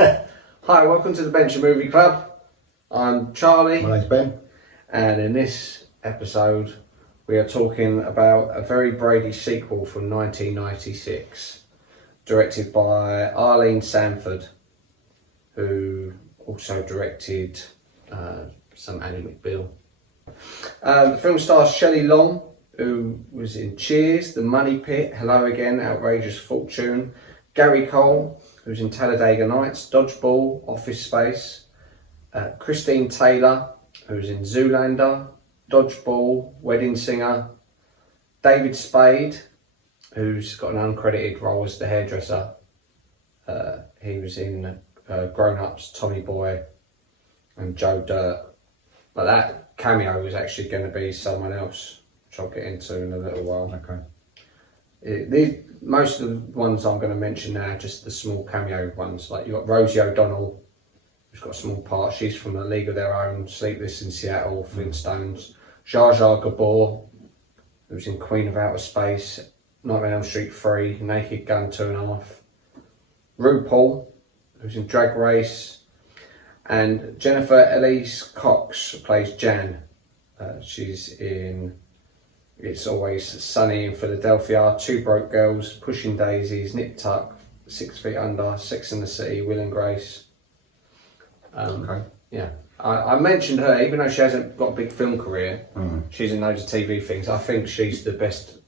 Hi, welcome to the Bench Movie Club. I'm Charlie. My name's Ben. And in this episode, we are talking about A Very Brady Sequel from 1996, directed by Arlene Sanford, who also directed some Annie McBeal. The film stars Shelley Long, who was in Cheers, The Money Pit, Hello Again, Outrageous Fortune, Gary Cole, who's in Talladega Nights, Dodgeball, Office Space, Christine Taylor, who's in Zoolander, Dodgeball, Wedding Singer, David Spade, who's got an uncredited role as the hairdresser. He was in Grown Ups, Tommy Boy, and Joe Dirt. But that cameo was actually going to be someone else, which I'll get into in a little while. Okay. Most of the ones I'm going to mention now are just the small cameo ones. Like you've got Rosie O'Donnell, who's got a small part. She's from A League of Their Own, Sleepless in Seattle, Flintstones. Jar Jar Gabor, who's in Queen of Outer Space, Nightmare on Elm Street 3, Naked Gun 2.5. RuPaul, who's in Drag Race. And Jennifer Elise Cox plays Jan. She's in It's Always Sunny in Philadelphia, Two Broke Girls, Pushing Daisies, Nip Tuck, 6 Feet Under, Sex and the City, Will and Grace. Okay. Yeah, I mentioned her, even though she hasn't got a big film career, she's in loads of TV things. I think she's the best.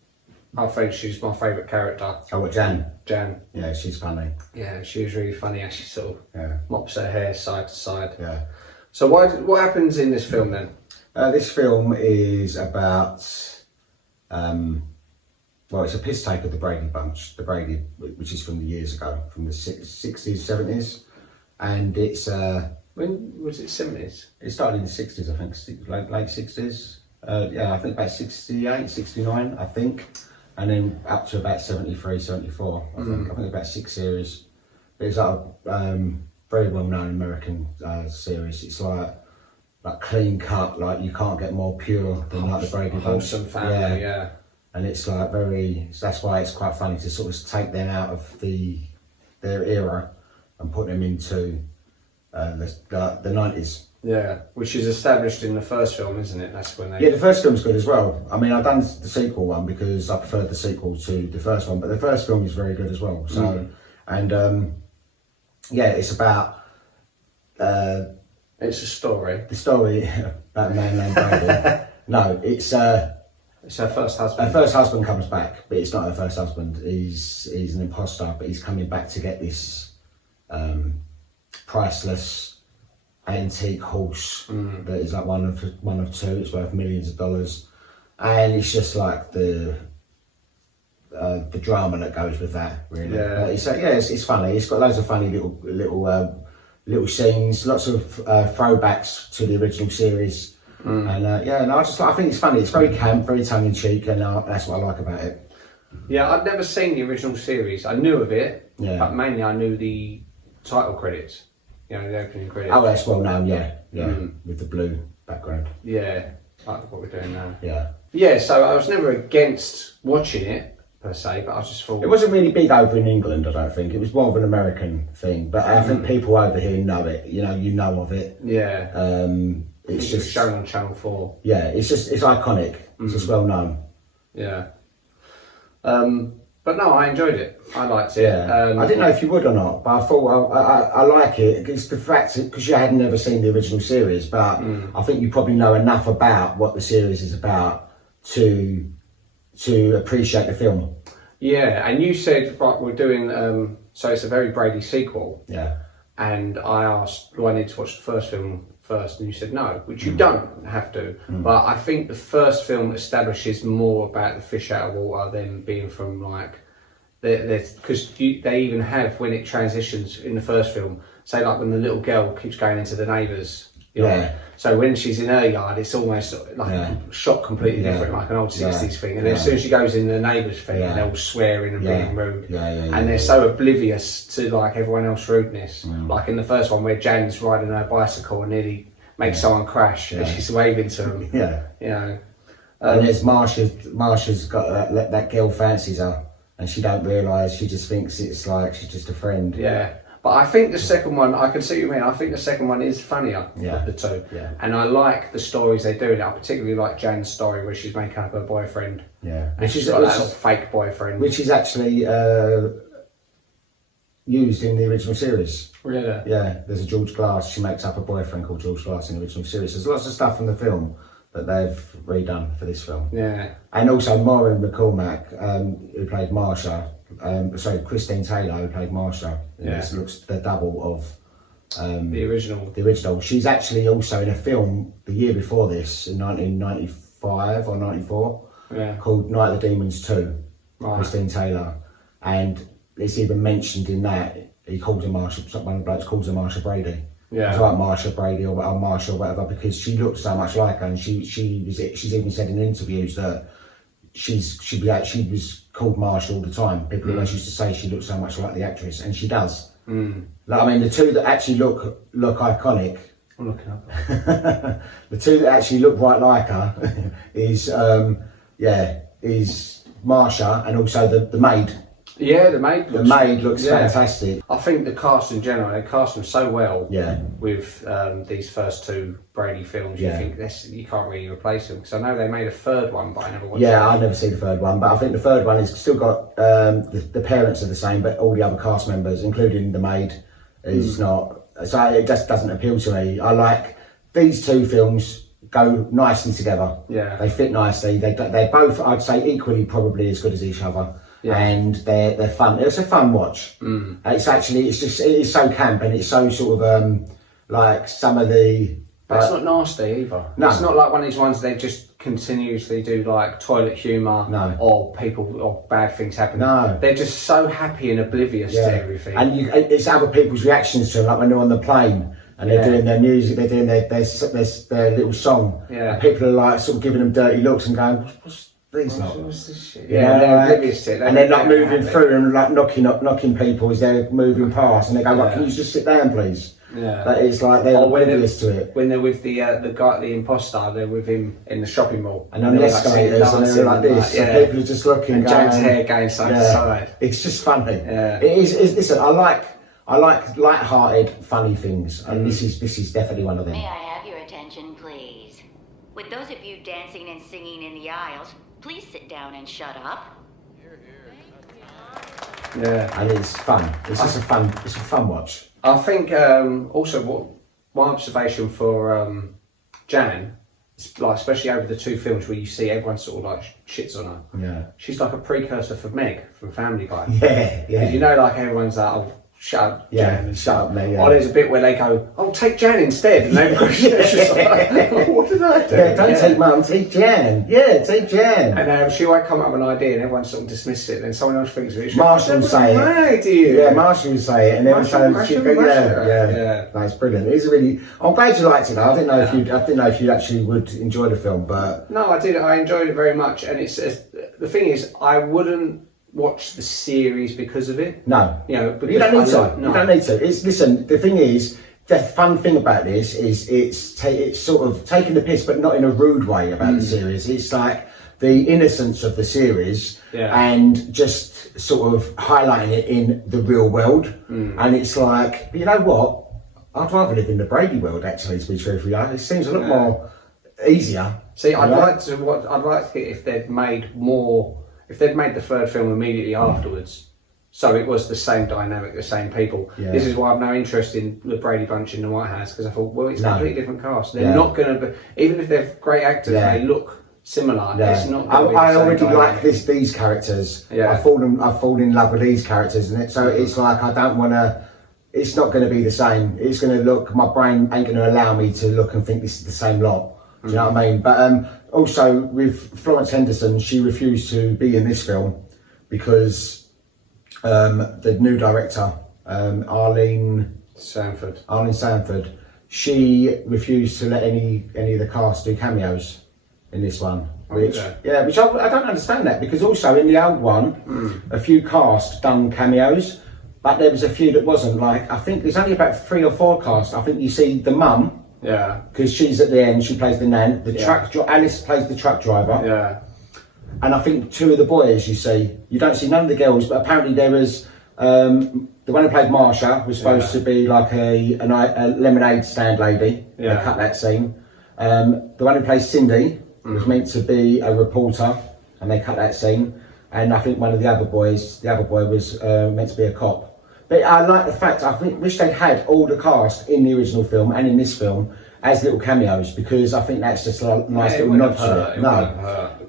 I think she's my favourite character. Oh, what, Jan? Jan. Yeah, she's funny. Yeah, she was really funny as she sort of mops her hair side to side. Yeah. So what happens in this film then? This film is about, well, it's a piss take of the Brady Bunch, the Brady, which is from the years ago, from the 60s, 70s. And it's... when was it, 70s? It started in the 60s, I think, late 60s. Yeah, I think about 68, 69, I think. And then up to about 73, 74, I think. I think about 6 series. But it's like a very well-known American series. It's like clean cut, like you can't get more pure than like the Brady Bunch. Wholesome family, yeah. And it's like that's why it's quite funny to sort of take them out of their era and put them into the 90s. Yeah, which is established in the first film, isn't it? That's when they... Yeah, the first film's good as well. I mean, I've done the sequel one because I preferred the sequel to the first one, but the first film is very good as well. So, and yeah, it's about... it's a story. The story about a man named Brady. No, it's her first husband. Her first husband comes back, but it's not her first husband. He's an imposter, but he's coming back to get this priceless antique horse that is like one of two. It's worth millions of dollars, and it's just like the drama that goes with that. Really, it's funny. It's got loads of funny little scenes, lots of throwbacks to the original series, and I think it's funny. It's very camp, very tongue in cheek, and that's what I like about it. Yeah, I'd never seen the original series. I knew of it, but mainly I knew the title credits. You know, the opening credits. Oh, that's well known, with the blue background. Yeah, like what we're doing now. Yeah. Yeah, so I was never against watching it, per se, but I just thought... It wasn't really big over in England, I don't think. It was more of an American thing, but I think people over here know it. You know of it. Yeah. It's just shown on Channel 4. Yeah, it's iconic. It's just well known. Yeah. But no, I enjoyed it. I liked it. Yeah. I didn't know if you would or not, but I thought I like it. It's the fact because you had never seen the original series, but I think you probably know enough about what the series is about to appreciate the film. Yeah, and you said, right, we're doing, so it's A Very Brady Sequel. Yeah. And I asked, do I need to watch the first film first? And you said no, which you don't have to. But I think the first film establishes more about the fish out of water than being from like, because they even have, when it transitions in the first film, say like when the little girl keeps going into the neighbours. Yeah. So when she's in her yard, it's almost like shot completely different, like an old 60s thing. And then as soon as she goes in the neighbour's thing, and they're all swearing and being rude. And they're so oblivious to like everyone else's rudeness. Like in the first one where Jan's riding her bicycle and nearly makes someone crash and she's waving to them. You know. And there's Marcia's got that girl fancies her and she don't realise, she just thinks it's like she's just a friend. Yeah. But I think the second one, I can see what you mean. I think the second one is funnier of the two. Yeah. And I like the stories they do in it. I particularly like Jan's story where she's making up her boyfriend. Yeah. And she's got that sort of fake boyfriend. Which is actually used in the original series. Really? Yeah, there's a George Glass. She makes up a boyfriend called George Glass in the original series. There's lots of stuff from the film that they've redone for this film. Yeah. And also Maureen McCormack, who played Marcia, Christine Taylor, who played Marcia. Yeah. This looks the double of the original. The original. She's actually also in a film the year before this, in 1995 or 94, called Night of the Demons 2, Christine Taylor. And it's even mentioned in that, he calls her Marcia, one of the blokes calls her Marcia Brady. Yeah. It's like Marcia Brady or Marcia or whatever, because she looks so much like her, and she's even said in interviews that she was called Marcia all the time. People always used to say she looks so much like the actress, and she does. Like, I mean, the two that actually look iconic. I'm looking up. The two that actually look right like her is Marcia and also the maid. Yeah, the maid. The maid looks fantastic. I think the cast in general, they cast them so well. Yeah. With these first two Brady films, you think you can't really replace them. Because I know they made a third one, but I never watched it. Yeah, I've never seen the third one, but I think the third one has still got the parents are the same, but all the other cast members, including the maid, is not. So it just doesn't appeal to me. I like these two films go nicely together. Yeah. They fit nicely. They're both, I'd say, equally probably as good as each other. Yeah. And they're fun. It's a fun watch. It's so camp, and it's so sort of like some of the. But it's not nasty either. No. It's not like one of these ones they just continuously do like toilet humour or bad things happen. No. They're just so happy and oblivious to everything. And it's other people's reactions to them, like when they're on the plane and they're doing their music, they're doing their little song. Yeah. And people are like sort of giving them dirty looks and going, what's this shit? Yeah, they're oblivious to it. And they're like moving through and like knocking people as they're moving past, and they go, "Can you just sit down, please?" Yeah. But it's like they're oblivious to it. When they're with the guy, the imposter, they're with him in the shopping mall, and on the escalators, and they're like this. So people are just looking. And James' hair going side to side. It's just funny. Yeah. It is. Listen, I like light-hearted, funny things, and this is definitely one of them. May I have your attention, please? With those of you dancing and singing in the aisles, please sit down and shut up. Yeah, and it's fun. It's a fun watch. I think also what my observation for Jan, like especially over the two films where you see everyone sort of like shits on her. Yeah, she's like a precursor for Meg from Family Guy. Yeah. Because you know, like everyone's like, oh, shut up, Jan. Yeah, shut up, Meg. Yeah. Or there's a bit where they go, oh, take Jan instead. And they it's just like, what did I do? Yeah, don't take Mum, take Jan. Yeah, take Jan. And she might come up with an idea and everyone sort of dismisses it. And then someone else thinks of it. Marcia will say it. Yeah, Marcia will say it. And then yeah. That's brilliant. It's really. I'm glad you liked it. I didn't know if you actually would enjoy the film, but no, I did. I enjoyed it very much. And it's the thing is, I wouldn't watch the series because of it. No, you know, you don't need to. You don't need to. Listen. The thing is, the fun thing about this is it's sort of taking the piss, but not in a rude way about the series. It's like the innocence of the series and just sort of highlighting it in the real world. And it's like, you know what? I'd rather live in the Brady world, actually, to be truthful. It seems a lot more easier. See, I'd like to if they'd made more. If they'd made the third film immediately afterwards, so it was the same dynamic, the same people. Yeah. This is why I've no interest in the Brady Bunch in the White House, because I thought, well, it's a completely different cast. They're not going to be, even if they're great actors, they look similar. Yeah. It's not. I already like these characters. Yeah. I've fallen in love with these characters, and so it's like I don't want to. It's not going to be the same. It's going to look. My brain ain't going to allow me to look and think this is the same lot. Do you know what I mean? But also with Florence Henderson, she refused to be in this film because the new director, Arlene Sanford, she refused to let any of the cast do cameos in this one. Which I don't understand that, because also in the old one, a few cast done cameos, but there was a few that wasn't. Like, I think there's only about 3 or 4 casts. I think you see the mum. Yeah, because she's at the end. She plays the nan. Alice plays the truck driver. Yeah, and I think 2 of the boys. You don't see none of the girls, but apparently there was The one who played Marcia was supposed to be like a lemonade stand lady. Yeah. They cut that scene. The one who plays Cindy was meant to be a reporter, and they cut that scene. And I think one of the other boy was meant to be a cop. But I like the fact, wish they'd had all the cast in the original film and in this film as little cameos, because I think that's just a nice little nod to it.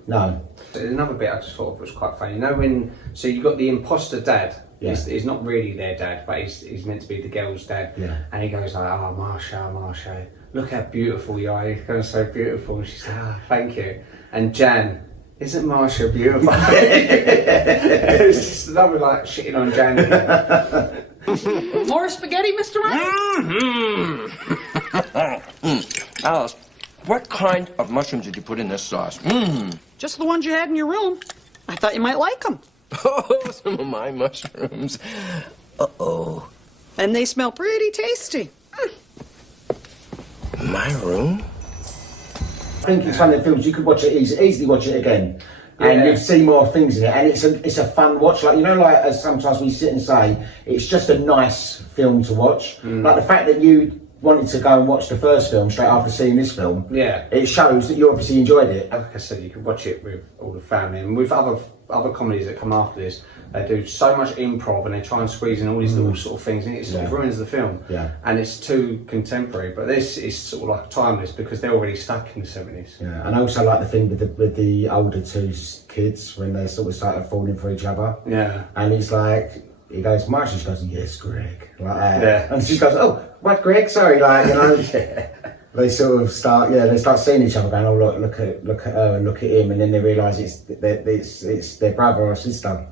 No. There's another bit I just thought was quite funny. You know so you got the imposter dad. Yeah. He's not really their dad, but he's meant to be the girl's dad. Yeah. And he goes like, "Oh, Marcia, look how beautiful you are. You're going so beautiful." And she's like, "Thank you." And Jan, isn't Marcia beautiful? It's just another like shitting on Jan again. More spaghetti, Mr. Ryan? Alice, what kind of mushrooms did you put in this sauce? Just the ones you had in your room. I thought you might like them. Oh, some of my mushrooms. Uh-oh. And they smell pretty tasty. My room? I think it's one of the films you could watch it easily watch it again, and you'd see more things in it. And it's a fun watch. Like, you know, like as sometimes we sit and say, it's just a nice film to watch. Like the fact that you wanted to go and watch the first film straight after seeing this film. Yeah. It shows that you obviously enjoyed it. Like I said, you can watch it with all the family, and with other comedies that come after this, they do so much improv and they try and squeeze in all these little sort of things, and it sort of ruins the film. Yeah. And it's too contemporary. But this is sort of like timeless because they're already stuck in the 70s. Yeah, and I also like the thing with the older two kids when they sort of started falling for each other. Yeah. And he goes, Marcia, she goes, yes, Greg, like that. Yeah. And she goes, oh, what, Greg? Sorry, like, you know. They sort of start seeing each other, going, oh look at her and look at him, and then they realise it's their brother or sister.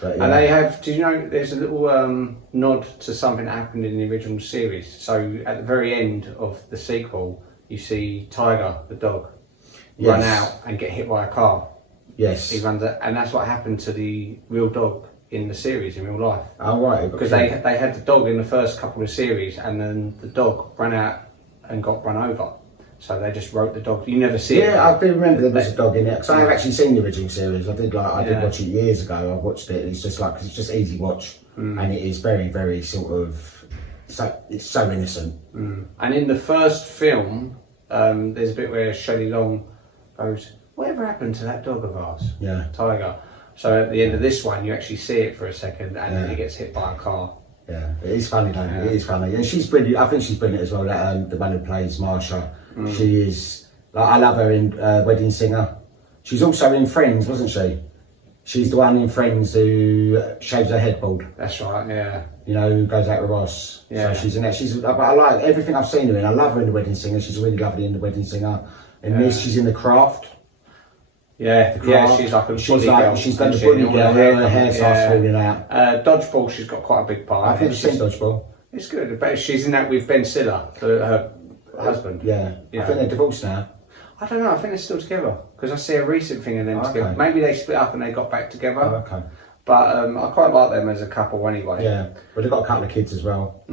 But, yeah. And they have. Do you know? There's a little nod to something that happened in the original series. So at the very end of the sequel, you see Tiger, the dog, run out and get hit by a car. Yes. He runs out, and that's what happened to the real dog in the series in real life. Oh right. Because they had the dog in the first couple of series, and then the dog ran out and got run over. So they just wrote the dog. You never see it. Yeah, I do remember there was a dog in it, because I have actually seen the original series. I did watch it years ago. I watched it. It's just like, it's just easy watch, and it is very, very sort of it's so innocent. And in the first film, there's a bit where Shelley Long goes, "Whatever happened to that dog of ours?" Yeah. Tiger. So at the end of this one, you actually see it for a second, and then he gets hit by a car. Yeah, it is funny though. It is funny, and she's brilliant. I think she's brilliant as well. That the one who plays Marcia, she is. Like, I love her in Wedding Singer. She's also in Friends, wasn't she? She's the one in Friends who shaves her head bald. That's right. Yeah. You know, who goes out with Ross. Yeah. So she's in that. But I like everything I've seen her in. I love her in The Wedding Singer. She's really lovely in The Wedding Singer. In this, she's in The Craft. Yeah, yeah, she's like a bully girl. She's got the bully girl, her hair starts falling out. Dodgeball, she's got quite a big part. I've never seen Dodgeball. It's good, but she's in that with Ben Stiller, her husband. Yeah, I think they're divorced now. I don't know, I think they're still together, because I see a recent thing of them together. Maybe they split up and they got back together. Oh, okay. But I quite like them as a couple anyway. Yeah, but they've got a couple of kids as well.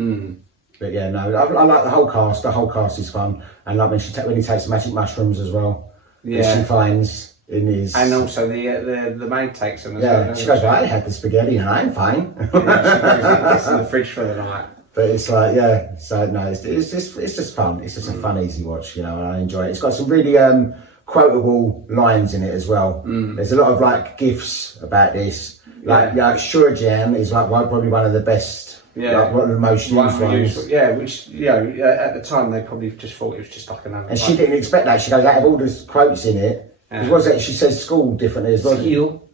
But yeah, no, I like the whole cast. The whole cast is fun. And like when he takes the magic mushrooms as well. Yeah. She finds in his... And also the maid takes them as well. Yeah, she goes, well, I had the spaghetti and I'm fine. Yeah, she goes in the fridge for the night. But it's like, yeah, so no, it's just fun. It's just a fun, easy watch, you know, and I enjoy it. It's got some really quotable lines in it as well. There's a lot of like gifs about this. Like Sure Jam is like probably one of the best, like one of the most used ones. Yeah, which, you know, at the time they probably just thought it was just like another... And she didn't expect that. She goes, out of all the quotes in it, what was it? She says school differently as well.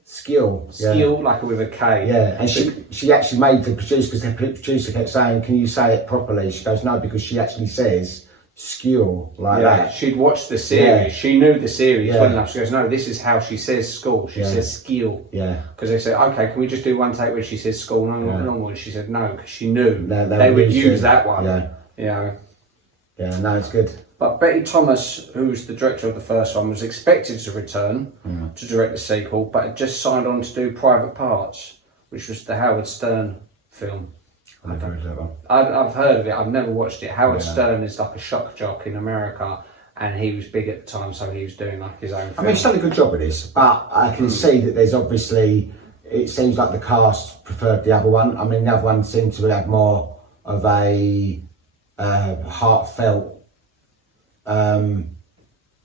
Skill, like with a K. Yeah, and she actually made the producer, because the producer kept saying, can you say it properly? She goes, no, because she actually says skill like that. She'd watched the series. Yeah. She knew the series well enough. She goes, no, this is how she says school. She says skill. Yeah. Because they said, okay, can we just do one take where she says school? No, and she said no, because she knew they would use that one. Yeah. You know. Yeah, no, it's good. But Betty Thomas, who's the director of the first one, was expected to return to direct the sequel, but had just signed on to do Private Parts, which was the Howard Stern film. I've heard of that one. I've heard of it. I've never watched it. Howard Stern is like a shock jock in America, and he was big at the time, so he was doing like his own film. I mean, he's done a good job with this, but I can see that there's obviously it seems like the cast preferred the other one. I mean, the other one seemed to have more of a heartfelt.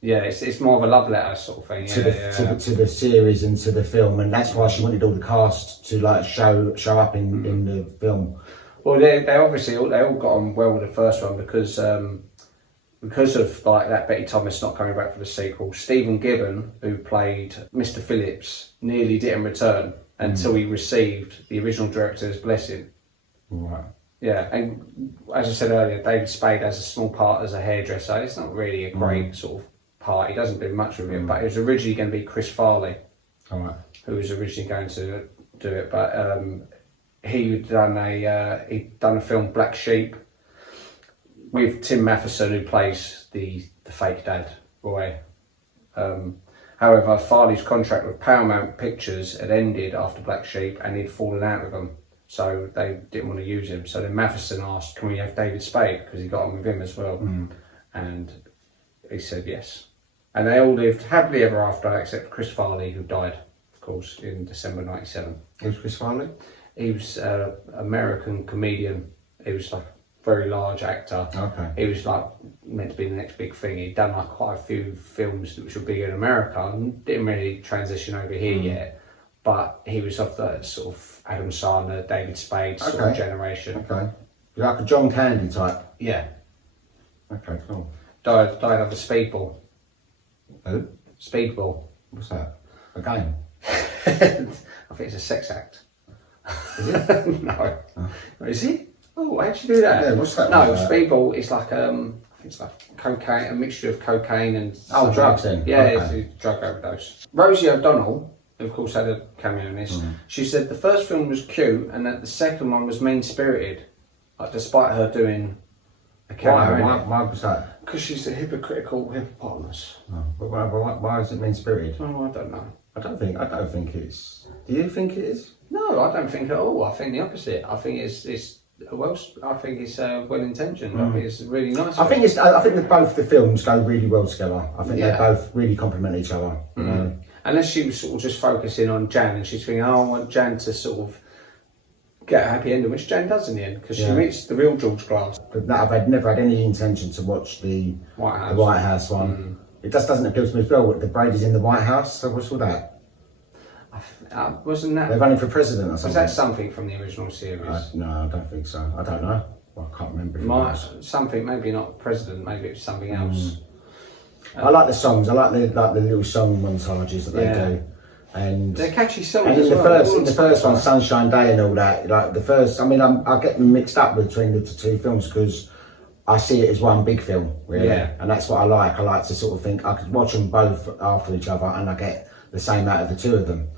It's more of a love letter sort of thing. To the series and to the film, and that's why she wanted all the cast to like show up in the film. Well, they obviously all got on well with the first one because of like that Betty Thomas not coming back for the sequel. Stephen Gibbon, who played Mr. Phillips, nearly didn't return until he received the original director's blessing. Right. Yeah, and as I said earlier, David Spade has a small part as a hairdresser. It's not really a great sort of part. He doesn't do much with it, but it was originally going to be Chris Farley, who was originally going to do it, but he'd done a film Black Sheep with Tim Matheson, who plays the fake dad Roy. However, Farley's contract with Paramount Pictures had ended after Black Sheep, and he'd fallen out with them, so they didn't want to use him. So then Matheson asked, "Can we have David Spade?" Because he got on with him as well, and he said yes. And they all lived happily ever after, except Chris Farley, who died, of course, in December '97. Who's Chris Farley? He was an American comedian. He was like a very large actor. Okay. He was like meant to be the next big thing. He'd done like quite a few films which were big in America and didn't really transition over here yet. But he was of the sort of Adam Sandler, David Spade sort of generation. Okay. Like a John Candy type. Yeah. Okay, cool. Died of a speedball. Who? Speedball. What's that? A game? I think it's a sex act. Is it? No. Oh. Is it? Oh, how'd you do that? Yeah, what's that? No, speedball is like I think it's like cocaine, a mixture of cocaine and drugs then. Yeah, Okay. it's a drug overdose. Rosie O'Donnell, who of course had a cameo in this. She said the first film was cute and that the second one was mean-spirited, like despite her doing a cameo in it. Why was that? Because she's a hypocritical hippopotamus. Oh, why is it mean-spirited? Oh, I don't know. I don't think it's. Do you think it is? No, I don't think at all. I think the opposite. I think it's well intentioned. I think it's really nice. I think that both the films go really well together. I think they both really complement each other. You know? Unless she was sort of just focusing on Jan and she's thinking, oh, I want Jan to sort of get a happy ending, which Jan does in the end because she meets the real George Glass. But no, I've never had any intention to watch the White House one. It just doesn't appeal to me as well. The Bradys in the White House. So what's all that? Wasn't that? They're running for president or something. Was that something from the original series? No, I don't think so. I don't know. Well, I can't remember. Something, maybe not president. Maybe it's something else. I like the songs. I like the little song montages that they do. And they're catchy songs. And in the first one, Sunshine Day and all that, like the first, I mean, I get them mixed up between the two films because I see it as one big film, really. Yeah. And that's what I like. I like to sort of think I could watch them both after each other and I get the same out of the two of them.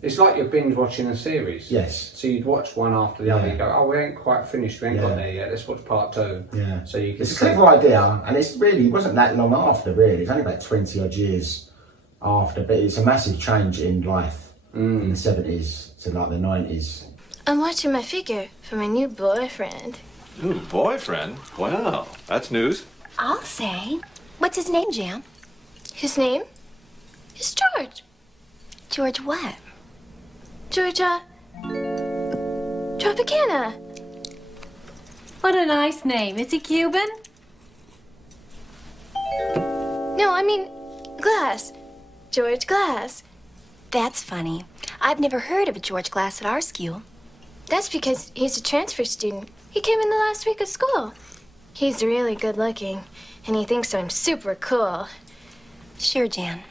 It's like you're binge watching a series. Yes. So you'd watch one after the other. You go, oh, we ain't quite finished. We ain't got there yet. Let's watch part 2. Yeah. So you can. It's a clever idea, and it wasn't that long after. Really, it's only about 20 odd years after, but it's a massive change in life in the 70s to like the 90s. I'm watching my figure for my new boyfriend. Ooh, boyfriend? Wow, that's news. I'll say. What's his name, Jam? His name is George. George what? Georgia Tropicana. What a nice name. Is he Cuban? No, I mean Glass. George Glass. That's funny. I've never heard of a George Glass at our school. That's because he's a transfer student. He came in the last week of school. He's really good looking, and he thinks I'm super cool. Sure, Jan.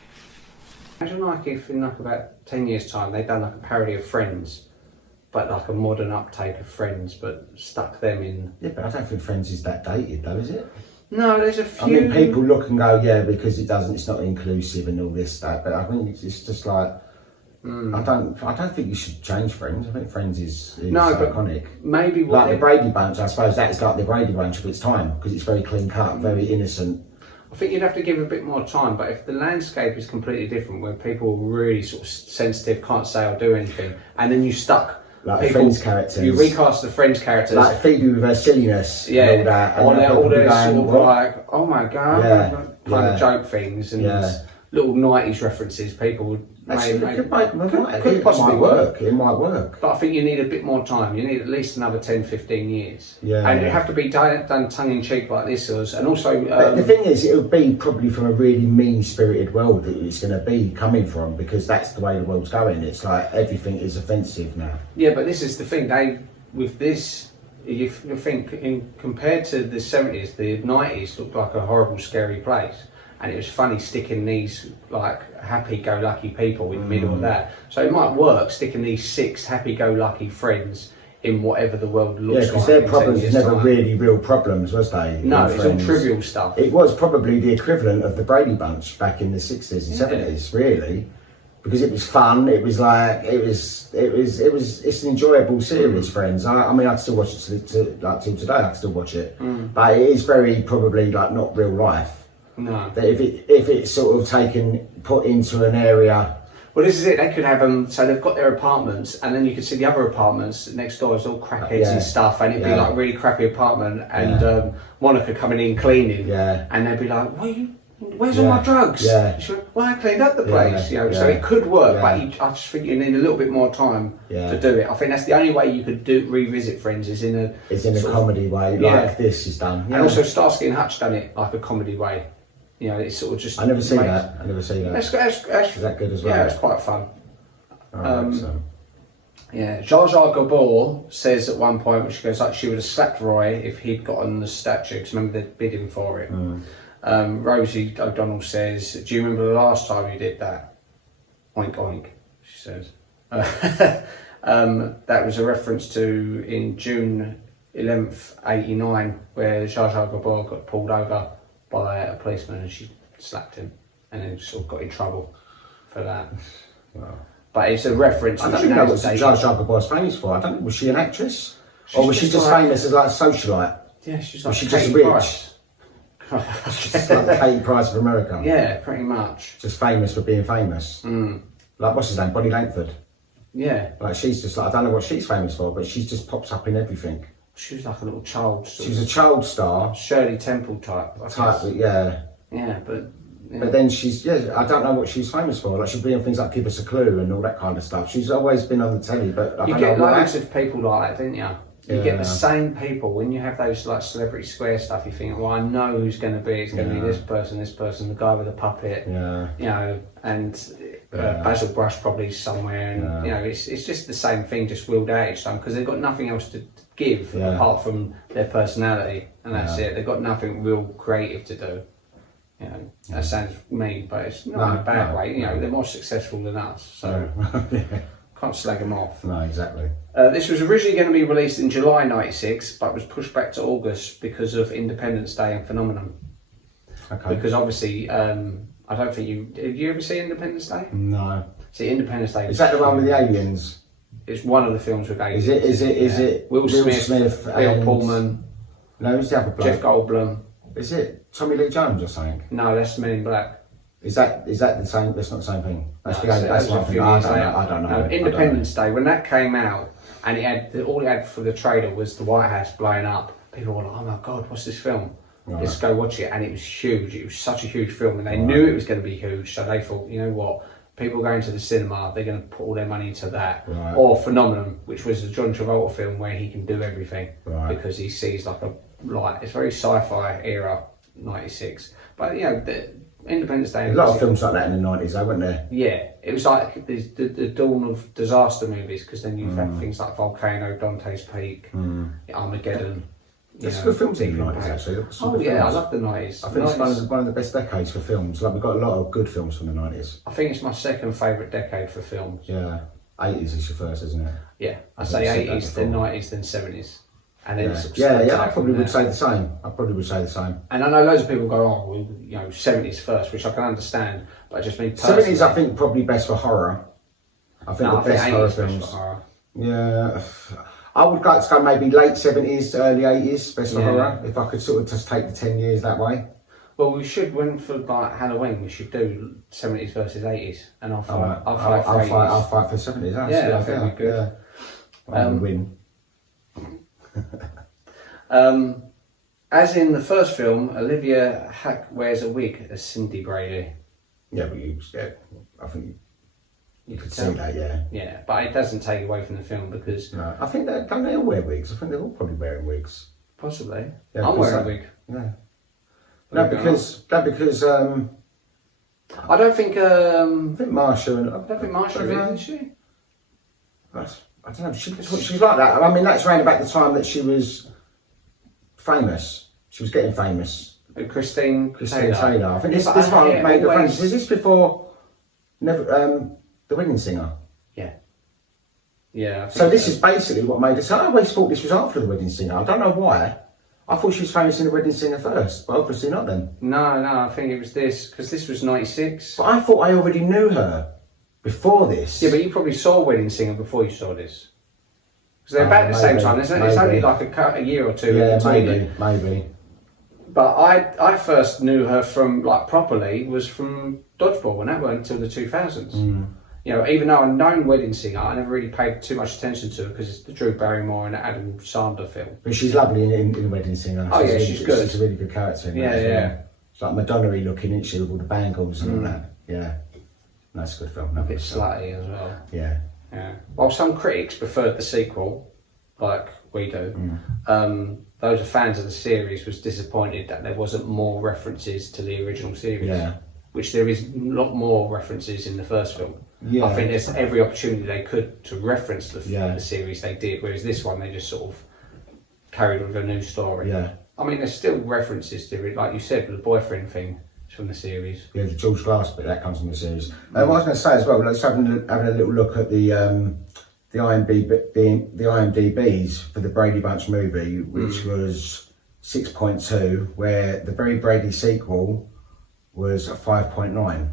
Imagine like if in like about 10 years' time they'd done like a parody of Friends, but like a modern uptake of Friends, but stuck them in. Yeah, but I don't think Friends is that dated though, is it? No, there's a few. I mean, people look and go, yeah, because it's not inclusive and all this stuff. But I think it's just like, I don't think you should change Friends. I think Friends is iconic. Maybe like the Brady Bunch. I suppose that is like the Brady Bunch of its time because it's very clean cut, very innocent. I think you'd have to give it a bit more time, but if the landscape is completely different, where people are really sort of sensitive, can't say or do anything, and then you stuck like Friends characters, you recast the Friends characters, like Phoebe with her silliness, and all that, and all their sort of like, oh my god, kind of joke things, and little 90s references, people would Could possibly work. It might work. But I think you need a bit more time. You need at least another 10, 15 years. Yeah. And it'd have to be done tongue-in-cheek like this. And also... But the thing is, it would be probably from a really mean-spirited world that it's going to be coming from, because that's the way the world's going. It's like everything is offensive now. Yeah, but this is the thing. With this, you think, compared to the 70s, the 90s looked like a horrible, scary place. And it was funny sticking these like happy-go-lucky people in the middle of that. So it might work sticking these 6 happy-go-lucky friends in whatever the world looks like. Yeah, because their problems was never really real problems, was they? No, it's all trivial stuff. It was probably the equivalent of the Brady Bunch back in the 60s and 70s, really, because it was fun. It was like it's an enjoyable series, Friends. I mean, I can still watch it till today. I can still watch it, but it is very probably like not real life. No. That if it's sort of put into an area. Well, this is it. They could have them. So they've got their apartments, and then you can see the other apartments next door. It's all crackheads and stuff, and it'd be like a really crappy apartment. And Monica coming in cleaning, and they'd be like, "Where's all my drugs?" Yeah. She went, "Well, I cleaned up the place." So it could work, but I just think you need a little bit more time to do it. I think that's the only way you could revisit Friends is in a comedy way, like this is done. And also Starsky and Hutch done it like a comedy way. You know, it's sort of just... I never seen that. Is that good as well? Yeah, it's quite fun. So. Yeah, Jar Jar Gabor says at one point, when she goes like, she would have slapped Roy if he'd gotten the statue, because remember they'd bidding for it. Rosie O'Donnell says, do you remember the last time you did that? Oink oink, she says. That was a reference to in June 11th, 89, where Jar Jar Gabor got pulled over by a policeman and she slapped him and then sort of got in trouble for that. Wow. But it's a reference. I don't even know what Jar Jar Gabor is famous for. I don't. Was she an actress, or was she just famous as like a socialite? Yeah, she's like. Was she just rich? Just like the Katie Price of America. Yeah, pretty much. Just famous for being famous. Like what's his name? Bonnie Langford. Yeah. Like she's just like, I don't know what she's famous for, but she just pops up in everything. She was like a little child. She was a child star. Shirley Temple type. Yeah. Yeah, but. Yeah. But then she's, I don't know what she's famous for. Like she'd be on things like Give Us a Clue and all that kind of stuff. She's always been on the telly, but I don't know. You get loads of people like that, didn't you? You get the same people when you have those like Celebrity Square stuff. You think, well, I know who's going to be. It's going to be this person, the guy with the puppet. Yeah. You know, and Basil Brush probably somewhere, and you know, it's just the same thing, just wheeled out each time because they've got nothing else to give apart from their personality, and that's it. They've got nothing real creative to do. You know, that sounds mean, but it's not in a bad way. You know, they're more successful than us, so can't slag them off. No, exactly. This was originally going to be released in July '96, but was pushed back to August because of Independence Day and Phenomenon. Okay. Because obviously, I don't think did you ever see Independence Day? No. See, Independence Day. Is that the one with the aliens? It's one of the films with aliens. Is it Will Smith, Bill Pullman? No, who's the other bloke? Jeff Goldblum. Is it Tommy Lee Jones or something? No, that's Men in Black. Is that the same? That's not the same thing. That's a few years later. I don't know. Independence Day, when that came out, and it had all it had for the trailer was the White House blowing up. People were like, "Oh my God, what's this film? Let's go watch it." And it was huge. It was such a huge film, and they knew it was going to be huge. So they thought, you know what? People going to the cinema, they're going to put all their money into that. Right. Or Phenomenon, which was a John Travolta film where he can do everything because he sees like it's very sci-fi era. 96, but you know, the Independence Day. A lot of films like that in the 90s, though, weren't there? Yeah, it was like the dawn of disaster movies because then you've had things like Volcano, Dante's Peak, Armageddon. There's good films in the 90s, actually. Oh yeah, I love the 90s. I think it's one of the best decades for films. Like we've got a lot of good films from the 90s. I think it's my second favourite decade for films. Yeah, 80s is your first, isn't it? Yeah, I say 80s, then 90s, then 70s. And then I probably would say the same. And I know loads of people go, oh, well, you know, 70s first, which I can understand, but I just mean 70s, I think, probably best for horror. I think the best horror films. Yeah, I would like to go maybe late 70s to early 80s, best for horror, if I could sort of just take the 10 years that way. Well, we should, for like Halloween, we should do 70s versus 80s, and I'll fight for 70s. Yeah, I think we're good. I would win. As in the first film, Olivia Hack wears a wig as Cindy Brady. Yeah, but I think you could see tell. that, yeah. Yeah, but it doesn't take away from the film because No, I think don't they all wear wigs? I think they're all probably wearing wigs. possibly Yeah, I'm wearing a wig. Yeah. Believe it or not. Because I don't think I think Marcia and I don't think Marcia is she? I don't know. She's like that. I mean, that's around about the time that she was famous. She was getting famous. Christine Taylor. I think this But one her hair made the always- famous. Was this before The Wedding Singer? Yeah. Yeah. I think So this is basically what made us. I always thought this was after The Wedding Singer. I don't know why. I thought she was famous in The Wedding Singer first, but obviously not then. No, I think it was this because this was '96. But I thought I already knew her before this. Yeah, but you probably saw Wedding Singer before you saw this. Because they're about the same maybe, time. It's maybe. only like a year or two. Yeah, between it. maybe. But I first knew her from like properly was from Dodgeball, and that weren't until the 2000s. You know, even though I'd known Wedding Singer, I never really paid too much attention to her because it's the Drew Barrymore and Adam Sandler film. But she's lovely in Wedding Singer. Oh, yeah, she's good. She's a really good character in Yeah, that as well. yeah. It's like Madonna-y looking, isn't she, with all the bangles and all that. Yeah. That's a good film. A bit slutty as well. Yeah. Yeah. While some critics preferred the sequel, like we do, those are fans of the series was disappointed that there wasn't more references to the original series. Yeah. Which there is a lot more references in the first film. Yeah. I think there's every opportunity they could to reference the series they did, whereas this one they just sort of carried with a new story. Yeah. I mean, there's still references to it, like you said, the boyfriend thing from the series. Yeah, the George Glass bit, that comes from the series. What I was going to say as well, let's having a little look at the IMDb's for the Brady Bunch movie, which was 6.2, where the Very Brady Sequel was a 5.9.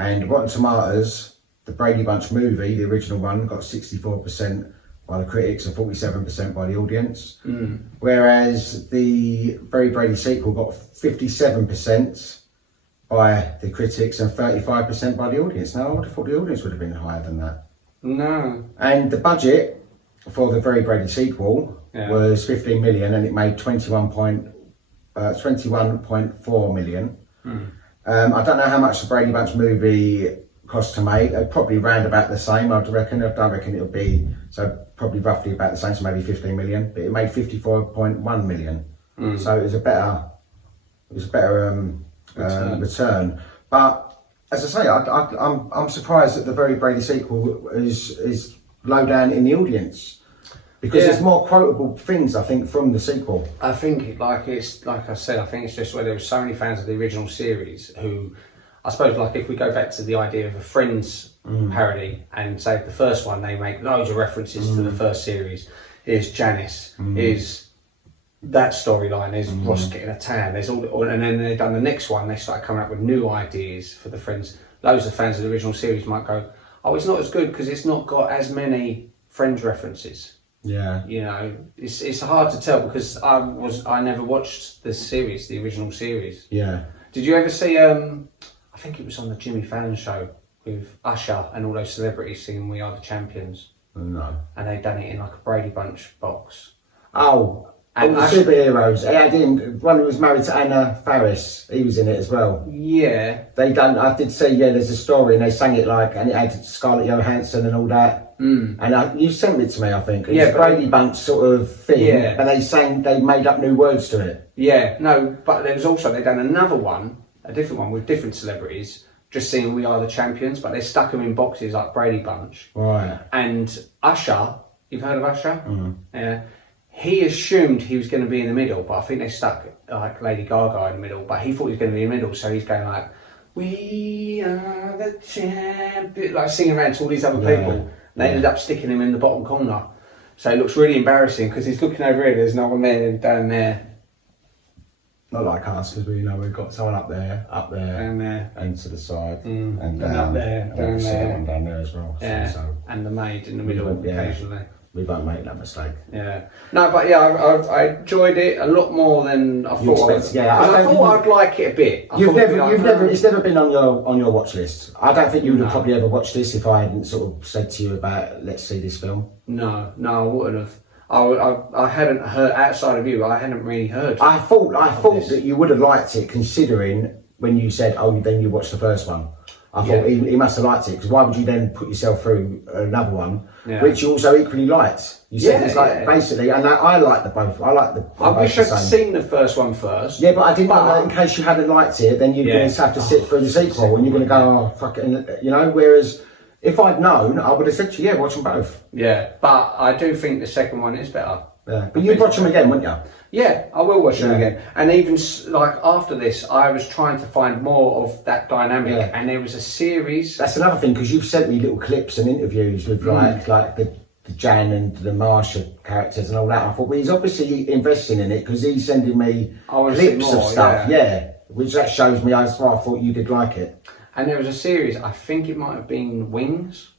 And Rotten Tomatoes, the Brady Bunch movie, the original one, got 64% by the critics and 47% by the audience. Whereas the Very Brady Sequel got 57% by the critics and 35% by the audience. Now, I would have thought the audience would have been higher than that. No. And the budget for the Very Brady Sequel was 15 million and it made 21.4 million. I don't know how much the Brady Bunch movie cost to make. Probably round about the same, I'd reckon. I don't reckon it'll be, so probably roughly about the same, so maybe 15 million. But it made 54.1 million. So it was a better return. But as I say, I'm surprised that the Very Brady Sequel is low down in the audience. Because there's more quotable things, I think, from the sequel. I think, like I said, I think it's just where there were so many fans of the original series who, I suppose, like if we go back to the idea of a Friends parody and say the first one, they make loads of references to the first series. Here's Janice, here's that storyline, there's Ross getting a tan, there's all, and then they've done the next one, they start coming up with new ideas for the Friends. Loads of fans of the original series might go, oh, it's not as good because it's not got as many Friends references. Yeah. You know, it's hard to tell because I never watched the series, the original series. Yeah. Did you ever see I think it was on the Jimmy Fallon show with Usher and all those celebrities singing We Are the Champions? No. And they'd done it in like a Brady Bunch box. Oh, and the superheroes. I didn't. One who was married to Anna Faris, he was in it as well. Yeah. I did see, there's a story and they sang it like, and it had Scarlett Johansson and all that. And you sent it to me, I think. It's Brady Bunch sort of thing. Yeah. And they made up new words to it. Yeah, no, but there was also, they'd done another one, a different one with different celebrities, just singing We Are the Champions, but they stuck them in boxes like Brady Bunch. Right. And Usher, you've heard of Usher? Yeah. He assumed he was going to be in the middle, but I think they stuck like Lady Gaga in the middle, but he thought he was going to be in the middle, so he's going like, We Are the Champions, like singing around to all these other people. They ended up sticking him in the bottom corner. So it looks really embarrassing because he's looking over here, there's no one there and down there. Not like us, because we've got someone up there, down there, and to the side, and up there, down there. One down there as well. Yeah, so and the maid in the middle occasionally. We won't make that mistake. Yeah. No, but yeah, I enjoyed it a lot more than I thought. I thought I'd like it a bit. It's never been on your watch list. I don't think you would have probably ever watched this if I hadn't sort of said to you about let's see this film. No, I wouldn't have. I hadn't heard outside of you. I hadn't really heard. I thought that you would have liked it, considering when you said, oh, then you watched the first one. I thought he must have liked it, because why would you then put yourself through another one, which you also equally liked? You said it's like basically, and I like the both. I like the. I wish I'd seen the first one first. Yeah, but I didn't know, in case you hadn't liked it, then you're going to have to sit through the sequel, and you're going to go, oh, fuck it, you know. Whereas if I'd known, I would have said to you, yeah, watch them both. Yeah, but I do think the second one is better. Yeah, but you'd watch them again, wouldn't you? Yeah, I will watch them again. And even like after this, I was trying to find more of that dynamic, and there was a series. That's another thing, because you've sent me little clips and interviews with like the Jan and the Marcia characters and all that. I thought, well, he's obviously investing in it, because he's sending me clips of stuff. Yeah, which that shows me. I thought you did like it. And there was a series. I think it might have been Wings,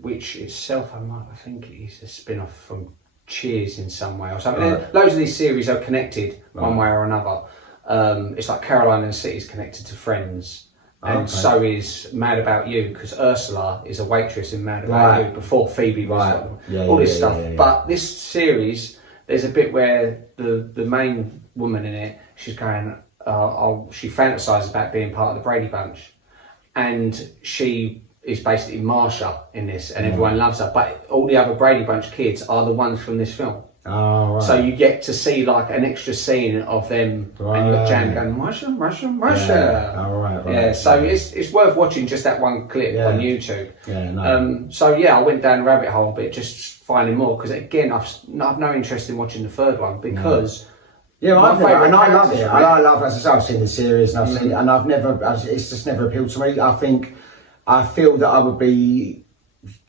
which itself I think is a spin-off from Cheers in some way or something. Loads of these series are connected one way or another. It's like Caroline and the City is connected to Friends, and so is Mad About You, because Ursula is a waitress in Mad About You before Phoebe was all this stuff. But this series, there's a bit where the main woman in it, she's going, she fantasises about being part of the Brady Bunch, and she is basically Marcia in this, and everyone loves her, but all the other Brady Bunch kids are the ones from this film. Oh, right. So you get to see like an extra scene of them, and you've got Jan going, Marcia. Yeah. Oh, right. Yeah, so it's worth watching just that one clip on YouTube. Yeah, no. So yeah, I went down the rabbit hole a bit, just finding more, because again, I've no interest in watching the third one, because yeah, well, I love it. I love, as I say, I've seen the series and I've seen it, and it's just never appealed to me. I feel that I would be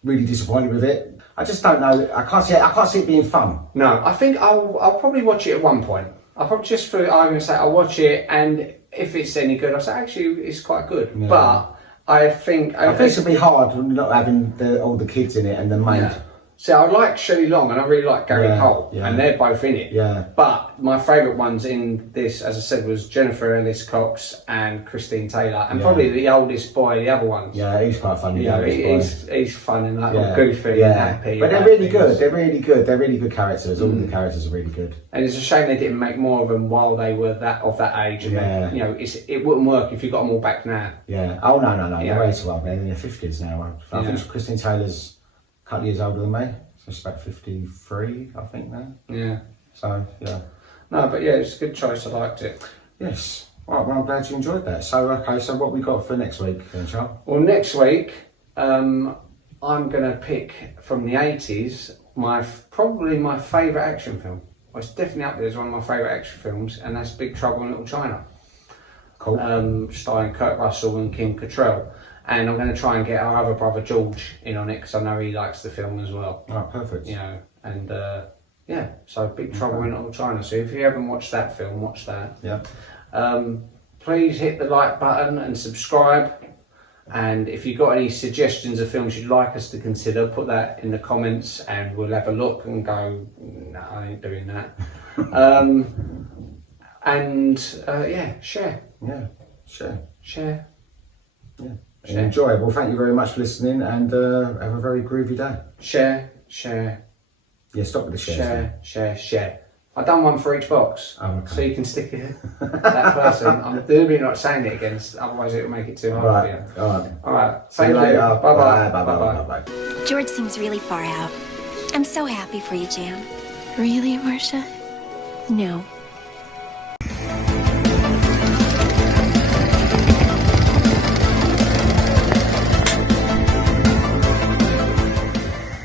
really disappointed with it. I just don't know. I can't see it being fun. No, I think I'll probably watch it at one point. I'll probably, just for argument's sake, I'll watch it, and if it's any good, I'll say actually it's quite good. Yeah. But I think it'll be hard not having all the kids in it and the maid. Yeah. See, I like Shelley Long and I really like Gary Cole, and they're both in it. Yeah. But my favourite ones in this, as I said, was Jennifer Ellis Cox and Christine Taylor, and probably the oldest boy, the other ones. Yeah, he's quite funny. You know, he's fun and like all goofy and happy. But they're really good. They're really good. They're really good characters. All the characters are really good. And it's a shame they didn't make more of them while they were of that age. And then, you know, it wouldn't work if you got them all back now. Yeah. Oh no. They're way too old. They're in their 50s now. I think Christine Taylor's a couple of years older than me. So it's about 53, I think, now. Yeah. So, yeah. No, but yeah, it's a good choice. I liked it. Yes. All right, well, I'm glad you enjoyed that. So, okay, so what we got for next week, then, Charles? Well, next week, I'm going to pick from the 80s, probably my favourite action film. Well, it's definitely up there as one of my favourite action films, and that's Big Trouble in Little China. Cool. Starring Kurt Russell and Kim Cattrall. And I'm going to try and get our other brother George in on it, because I know he likes the film as well. Oh, perfect. You know, and so Big Trouble in Little China. So if you haven't watched that film, watch that. Yeah. Please hit the like button and subscribe. And if you've got any suggestions of films you'd like us to consider, put that in the comments and we'll have a look and go, no, I ain't doing that. Share. Yeah, share. Share. Yeah. Enjoy. Well, thank you very much for listening, and have a very groovy day. Share. Yeah, stop with the shares. Share. I've done one for each box, okay. So you can stick it. That person. I'm deliberately not saying it again, otherwise it will make it too hard for you. All right. Thank you. Bye. George seems really far out. I'm so happy for you, Jan. Really, Marcia? No.